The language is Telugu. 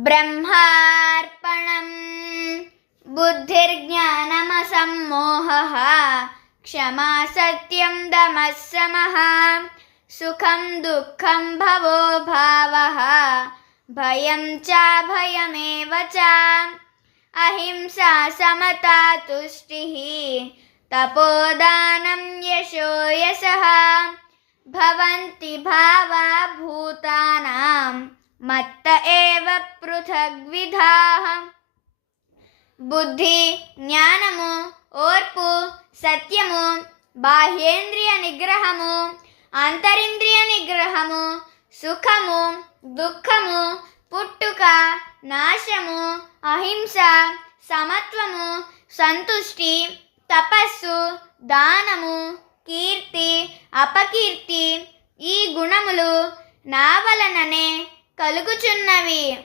ब्रह्मार्पणं बुद्धिर्ज्ञानमसम्मोहः क्षमा सत्यं दमः समः सुखं दुःखं भवो भावः, भयं चाभयमेव च। अहिंसा समता तुष्टिः, तपोदानं यशो यशः, भवन्ति भावा మత్త ఏవ పృథగ్విధాహ బుద్ధి జ్ఞానము ఓర్పు సత్యము బాహ్యేంద్రియ నిగ్రహము అంతరింద్రియ నిగ్రహము సుఖము దుఃఖము పుట్టుక నాశము అహింస సమత్వము సంతుష్టి తపస్సు దానము కీర్తి అపకీర్తి ఈ గుణములు నా వలననే కలుగుచున్నవి.